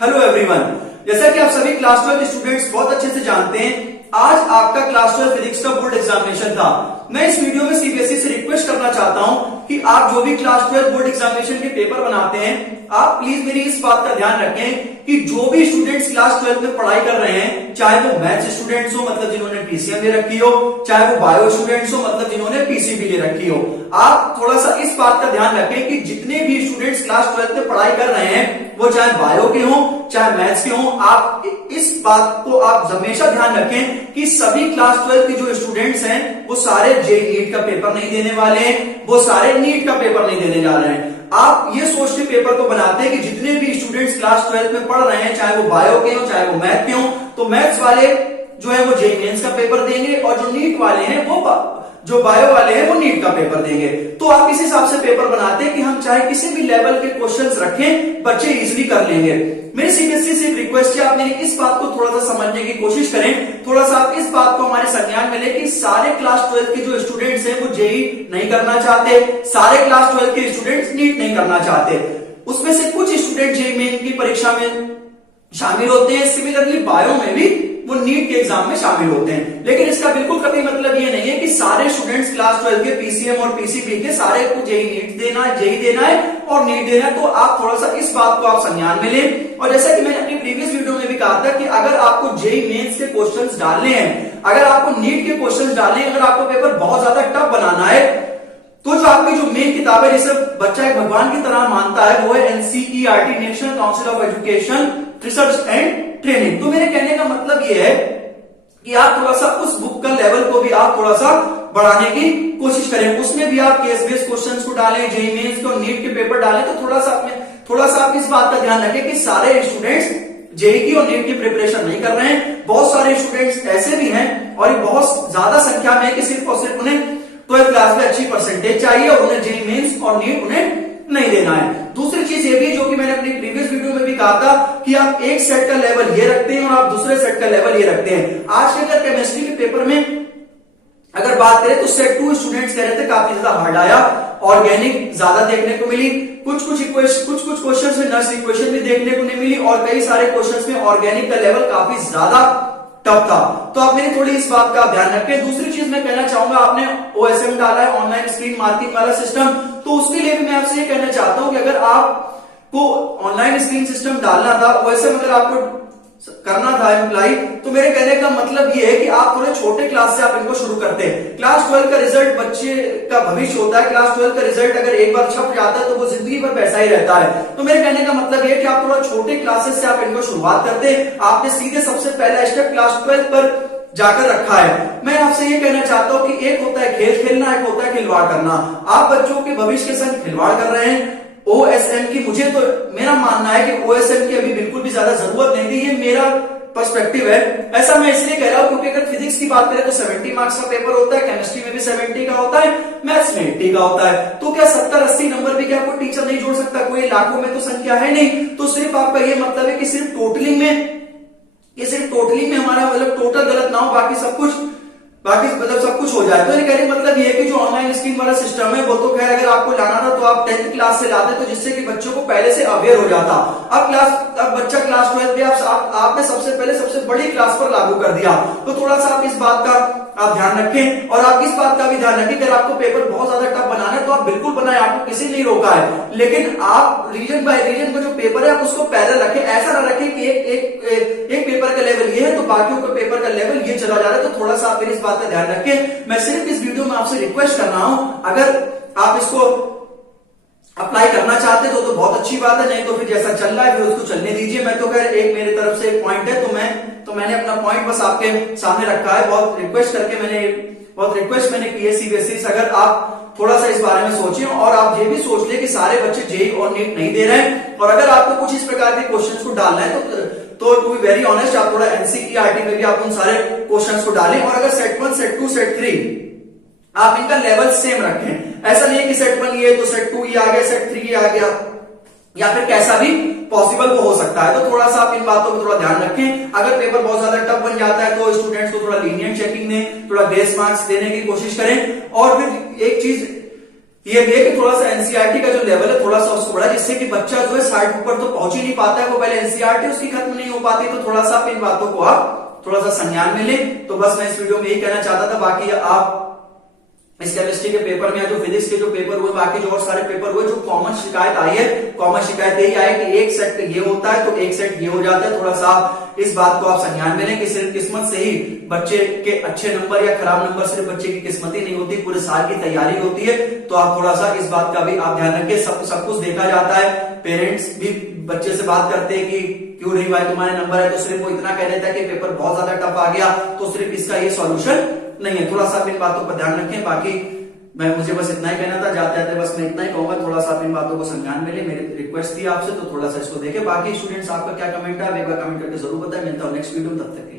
Hello everyone. जैसा कि आप सभी क्लास 12 स्टूडेंट्स बहुत अच्छे से जानते हैं, आज आपका क्लास 12 फिजिक्स का बोर्ड एग्जामिनेशन था। मैं इस वीडियो में सीबीएसई से रिक्वेस्ट करना चाहता हूं कि आप जो भी क्लास 12 बोर्ड एग्जामिनेशन के पेपर बनाते हैं, आप प्लीज मेरी इस बात का ध्यान रखें कि जो भी स्टूडेंट्स क्लास 12 में पढ़ाई कर रहे हैं, चाहे वो मैथ्स स्टूडेंट्स हो मतलब जिन्होंने पीसीएम ले रखी हो, चाहे वो बायो स्टूडेंट्स हो मतलब जिन्होंने पीसीबी ले रखी हो, आप थोड़ा सा इस बात का ध्यान रखें कि जितने भी स्टूडेंट्स क्लास 12 में पढ़ाई कर रहे हैं, वो चाहे बायो के हों चाहे मैथ्स के हों, आप इस बात को आप हमेशा ध्यान रखें कि सभी क्लास 12 के जो स्टूडेंट्स हैं वो सारे जेईई नीट का पेपर नहीं देने वाले हैं, वो सारे नीट का पेपर नहीं देने जा रहे हैं। आप ये सोच के पेपर को बनाते हैं कि जितने भी स्टूडेंट्स क्लास 12 में पढ़ रहे हैं, चाहे वो बायो के हो चाहे वो मैथ के हो, तो मैथ्स वाले जो है वो जेईई मेंस का पेपर देंगे और जो नीट वाले हैं वो जो बायो वाले हैं वो नीट का पेपर देंगे। तो आप इस हिसाब से पेपर बनाते हैं कि हम चाहे किसी भी लेवल के क्वेश्चंस रखें, बच्चे इजीली कर लेंगे। मेरी सीबीएसई से एक रिक्वेस्ट है, आप मेरी इस बात को थोड़ा सा समझने की कोशिश करें, थोड़ा सा आप इस बात को हमारे संज्ञान में लें कि सारे क्लास 12 के जो स्टूडेंट्स हैं वो जेईई नहीं करना चाहते, सारे क्लास 12 के स्टूडेंट्स नीट नहीं करना चाहते। उसमें से कुछ स्टूडेंट जेईई मेन की परीक्षा में शामिल होते हैं, सिमिलरली बायो में भी वो नीट के एग्जाम में शामिल होते हैं। लेकिन इसका बिल्कुल कभी मतलब ये नहीं है कि सारे स्टूडेंट्स क्लास 12 के पीसीएम और पीसीबी के सारे को जेईई नीट देना है, जेईई देना है और नीट देना है। तो आप थोड़ा सा इस बात को आप संज्ञान में लें। और जैसा कि मैंने अपनी प्रीवियस वीडियो में भी कहा था कि अगर आपको जेईई मेंस के क्वेश्चंस डालने हैं, अगर आपको नीट के क्वेश्चंस डालने हैं, अगर आपको पेपर बहुत ज्यादा टफ बनाना है, तो जो आपकी जो मेन किताब है जिसे बच्चा एक भगवान की तरह मानता है, वो है NCERT, national council of education research and training. तो मेरे कहने का मतलब ये है कि आप थोड़ा सा उस बुक का लेवल को भी आप थोड़ा सा बढ़ाने की कोशिश करें, उसमें भी आप केस बेस्ड क्वेश्चंस को डालें, जेईई मेंस के और नीट के पेपर डालें। तो थोड़ा सा आप इस बात का ध्यान रखें कि सारे स्टूडेंट्स जेईई की और नीट की प्रिपरेशन नहीं कर रहे हैं। बहुत सारे स्टूडेंट्स ऐसे भी हैं और बहुत ज्यादा संख्या में है कि सिर्फ और सिर्फ उन्हें 12th क्लास में अच्छी परसेंटेज चाहिए और उन्हें जेईई मेंस और नीट उन्हें नहीं देना है। दूसरी चीज ये भी जो कि मैंने अपनी प्रीवियस वीडियो में भी कहा था कि आप एक सेट का लेवल ये रखते हैं और आप दूसरे सेट का लेवल ये रखते हैं। आज के अगर केमिस्ट्री के पेपर में अगर बात करें तो सेट 2 स्टूडेंट्स कह रहे थे काफी ज्यादा हार्ड आया, ऑर्गेनिक ज्यादा देखने को मिली, कुछ क्वेश्चंस में नर्स इक्वेशन भी देखने को नहीं मिली और कई सारे क्वेश्चंस में ऑर्गेनिक का लेवल काफी ज्यादा टफ था। तो आप मेरी थोड़ी इस बात का ध्यान रखें। दूसरी चीज मैं कहना चाहूंगा, आपने ओएसएम डाला है, ऑनलाइन स्क्रीन मार्किंग वाला सिस्टम, तो उसके लिए भी मैं आपसे ये कहना चाहता हूं कि अगर आपको ऑनलाइन स्क्रीन सिस्टम डालना था, ओएसएम अगर आपको करना था एम्प्लाई, तो मेरे कहने का मतलब ये है कि आप थोड़े छोटे क्लास से आप इनको शुरू करते हैं। क्लास 12 का रिजल्ट बच्चे का भविष्य होता है। क्लास 12 का रिजल्ट अगर एक बार छप जाता है तो वो जिंदगी भर पैसा ही रहता है। तो मेरे कहने का मतलब ये है कि आप थोड़ा छोटे क्लासेस से आप इनको शुरुआत करते हैं। आपने सीधे सबसे पहला स्टेप क्लास 12 पर जाकर रखा है। मैं आपसे ये कहना चाहता हूं कि एक होता है खेल खेलना, एक होता है खिलवाड़ करना। आप बच्चों के भविष्य के संग खिलवाड़ कर रहे हैं। ओएसएम की मुझे तो मेरा मानना है कि ओएसएम की अभी बिल्कुल भी ज्यादा जरूरत नहीं थी, ये मेरा पर्सपेक्टिव है। ऐसा मैं इसलिए कह रहा हूं क्योंकि अगर फिजिक्स की बात करें तो 70 मार्क्स का पेपर होता है, केमिस्ट्री में भी 70 का होता है, मैथ्स में 80 का होता है। तो क्या 70-80 नंबर भी क्या कोई टीचर नहीं जोड़ सकता? कोई लाखों में तो संख्या है नहीं। तो सिर्फ आपका ये मतलब है कि सिर्फ टोटलिंग में हमारा मतलब टोटल गलत ना हो, बाकी सब कुछ हो जाए। तो ये कहने मतलब ये है कि जो ऑनलाइन स्क्रीन वाला सिस्टम है वो तो खैर अगर आपको लाना था तो आप 10th क्लास से लाते, तो जिससे कि बच्चों को पहले से अवेयर हो जाता। अब बच्चा क्लास 12 में आपने सबसे पहले सबसे बड़ी क्लास पर लागू कर दिया। तो थोड़ा सा आप इस बात का आप ध्यान रखें और आप इस बात का भी ध्यान रखें कि अगर आपको पेपर बहुत ज्यादा टफ बनाना है तो आप बिल्कुल बनाए, आपको किसी नहीं रोका है। लेकिन आप रीजन बाय रीजन का जो पेपर है आप उसको पैरेलल रखें। ऐसा ना रखें कि एक पेपर का लेवल ये है तो बाकियों का पेपर का लेवल ये चला जा रहा है। तो थोड़ा सा आप इस बात का ध्यान रखें। मैं सिर्फ इस वीडियो में आपसे रिक्वेस्ट कर रहा हूं, अगर आप इसको अप्लाई करना चाहते हो तो बहुत अच्छी बात है, नहीं तो फिर जैसा चल रहा है फिर उसको चलने दीजिए। मैं तो खैर एक मेरी तरफ से एक पॉइंट है तो मैंने अपना पॉइंट बस आपके सामने रखा है। बहुत रिक्वेस्ट मैंने की है सीबीएसई से, अगर आप थोड़ा सा इस बारे में सोचें और आप ये भी सोच लें कि सारे बच्चे जेईई और नीट नहीं दे रहे हैं और अगर आपको कुछ इस प्रकार के क्वेश्चंस को डालना है तो टू बी वेरी ऑनेस्ट आप थोड़ा एनसीईआरटी में भी आप उन सारे क्वेश्चंस को डालें और अगर सेट 1, सेट 2, सेट 3 आप इनका लेवल सेम रखें। ऐसा नहीं है कि सेट 1 ये तो सेट 2 ये आ गया, सेट 3 ये आ गया, या फिर कैसा भी पॉसिबल वो हो सकता है। तो थोड़ा सा आप इन बातों को थोड़ा ध्यान रखें। अगर पेपर बहुत ज्यादा टफ बन जाता है तो स्टूडेंट्स को थोड़ा लीनियंट चेकिंग दें, थोड़ा ग्रेस मार्क्स देने की कोशिश करें। और फिर एक चीज ये भी है कि थोड़ा सा एनसीईआरटी का जो लेवल है थोड़ा सा उसको बढ़ा, जिससे कि बच्चा जो है 60 ऊपर तो पहुंच ही नहीं पाता है, वो पहले एनसीईआरटी उसकी खत्म नहीं हो पाती। तो थोड़ा सा इन बातों को आप थोड़ा सा संज्ञान में लें। तो बस मैं इस वीडियो में यही कहना चाहता था। बाकी आप इस केमिस्ट्री के पेपर में या जो फिजिक्स के जो पेपर हुए, बाकी जो और सारे पेपर हुए, जो कॉमन शिकायत आई है, कॉमन शिकायत यही आई कि एक सेट ये होता है तो एक सेट ये हो जाता है। थोड़ा सा इस बात को आप संज्ञान में लें कि सिर्फ किस्मत से ही बच्चे के अच्छे नंबर या खराब नंबर सिर्फ बच्चे की किस्मत ही नहीं होती, पूरे साल की तैयारी होती है। तो आप थोड़ा सा इस बात का भी आप ध्यान रखें। सब कुछ देखा जाता है, पेरेंट्स भी बच्चे से बात करते हैं कि क्यों नहीं भाई तुम्हारे नंबर है, तो सिर्फ वो इतना कह देता है कि पेपर बहुत ज्यादा टफ आ गया, तो सिर्फ इसका ये सॉल्यूशन नहीं है। थोड़ा सा इन बातों पर ध्यान रखें। बाकी मुझे बस इतना ही कहना था, जाते जाते बस मैं इतना ही कहूंगा, थोड़ा सा इन बातों को संज्ञान में ले। मेरी रिक्वेस्ट थी आपसे, तो थोड़ा सा इसको देखें। बाकी स्टूडेंट्स आपका क्या कमेंट है, आप एक बार कमेंट करके जरूर बताएं। मिलता हूं नेक्स्ट वीडियो में, तब तक